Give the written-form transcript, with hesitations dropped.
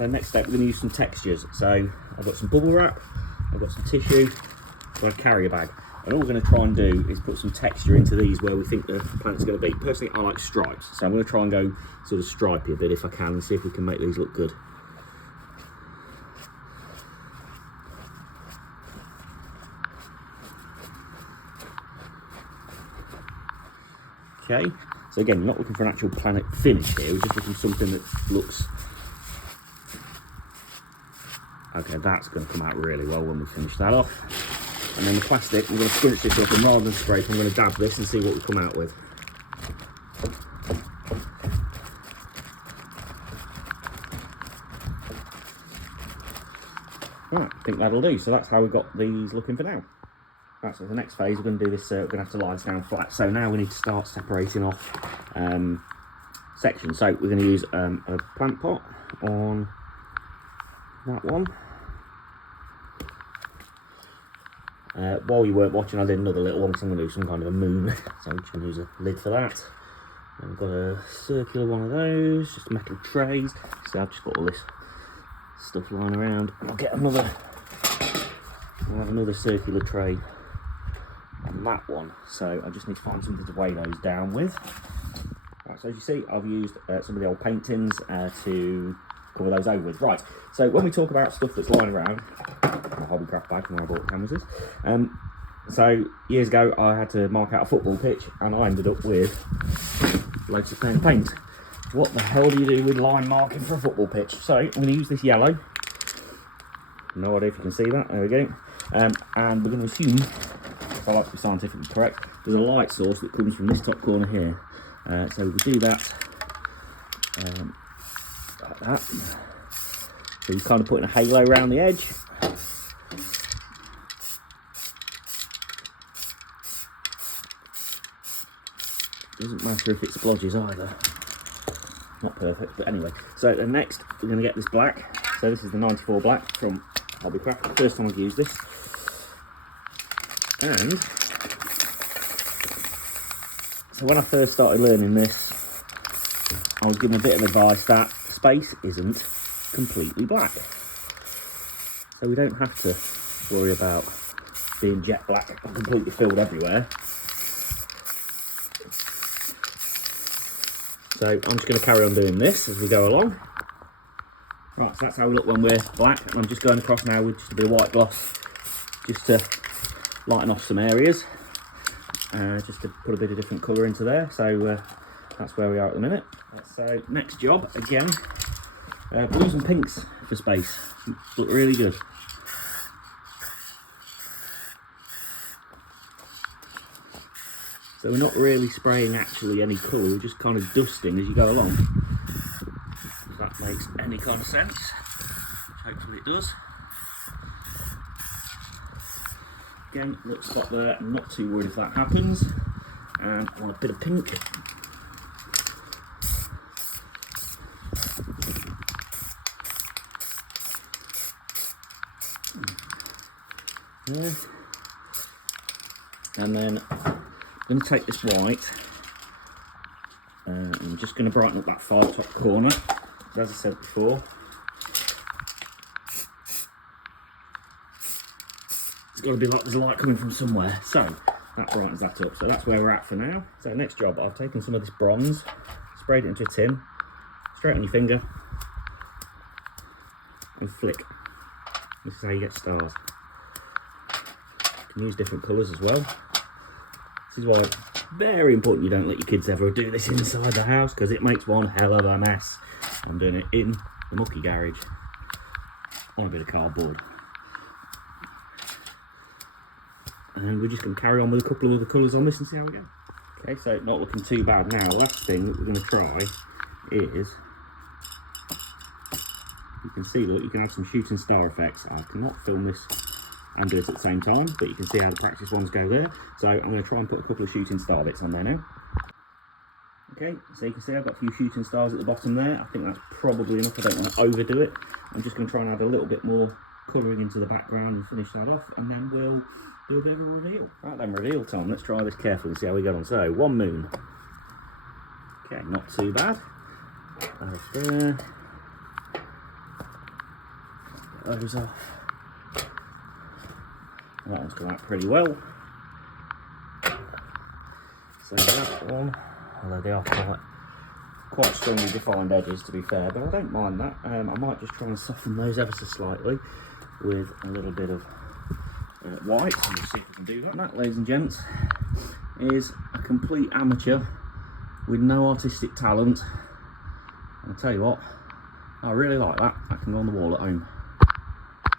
So next step, we're going to use some textures. So I've got some bubble wrap, I've got some tissue, I've got a carrier bag. And all we're going to try and do is put some texture into these where we think the plant's going to be. Personally, I like stripes, so I'm going to try and go sort of stripey a bit if I can, and see if we can make these look good. Okay, so again, we're not looking for an actual planet finish here, we're just looking for something that looks... Okay, that's going to come out really well when we finish that off. And then the plastic, we're going to scrunch this up, and rather than scrape, I'm going to dab this and see what we come out with. Right, I think that'll do. So that's how we've got these looking for now. Right, so the next phase, we're going to do this, we're going to have to lie this down flat. So now we need to start separating off sections. So we're going to use a plant pot on that one. While you weren't watching, I did another little one, because I'm going to do some kind of a moon. So I'm just going to use a lid for that. And I've got a circular one of those, just metal trays. So I've just got all this stuff lying around. And I'll get another, I'll have another circular tray on that one. So I just need to find something to weigh those down with. Right, so as you see, I've used some of the old paint tins to cover those over with. Right, so when we talk about stuff that's lying around, my Hobbycraft bag from where I bought the canvases. So years ago I had to mark out a football pitch, and I ended up with loads of paint. What the hell do you do with line marking for a football pitch? So I'm going to use this yellow. No idea if you can see that. There we go. And we're going to assume, if I like to be scientifically correct, there's a light source that comes from this top corner here. So we do that like that. So you're kind of putting a halo around the edge. Doesn't matter if it splodges either. Not perfect, but anyway. So then next, we're going to get this black. So this is the 94 black from Hobbycraft. First time I've used this. And so when I first started learning this, I was given a bit of advice that space isn't completely black. So we don't have to worry about being jet black and completely filled everywhere. So I'm just going to carry on doing this as we go along. Right, so that's how we look when we're black. And I'm just going across now with just a bit of white gloss, just to lighten off some areas, just to put a bit of different colour into there. So that's where we are at the minute. So next job, again, blues and pinks for space. Look really good. So we're not really spraying actually any colour, we're just kind of dusting as you go along. If that makes any kind of sense, which hopefully it does. Again, little spot there, I'm not too worried if that happens. And I want a bit of pink. There. And then I'm going to take this white, and I'm just going to brighten up that far top corner. So as I said before, it's got to be like there's a light coming from somewhere. So that brightens that up. So that's where we're at for now. So next job, I've taken some of this bronze, sprayed it into a tin, straight on your finger, and flick. This is how you get stars. You can use different colours as well. This is why it's very important you don't let your kids ever do this inside the house, because it makes one hell of a mess. I'm doing it in the mucky garage on a bit of cardboard. And we're just going to carry on with a couple of other colours on this and see how we go. Okay, so not looking too bad now. Last thing that we're going to try is, you can see, look, you can have some shooting star effects. I cannot film this and do it at the same time, but you can see how the practice ones go there. So I'm going to try and put a couple of shooting star bits on there now. Okay, so you can see I've got a few shooting stars at the bottom there. I think that's probably enough. I don't want to overdo it. I'm just going to try and add a little bit more colouring into the background and finish that off, and then we'll do a bit of a reveal. Right then, reveal time. Let's try this carefully and see how we get on. So, one moon. Okay, not too bad. That's there. those off. That one's come out pretty well. So that one, although they are quite strongly defined edges to be fair, but I don't mind that. I might just try and soften those ever so slightly with a little bit of white, and we'll see if we can do that. And that, ladies and gents, is a complete amateur with no artistic talent. I'll tell you what, I really like that. That can go on the wall at home.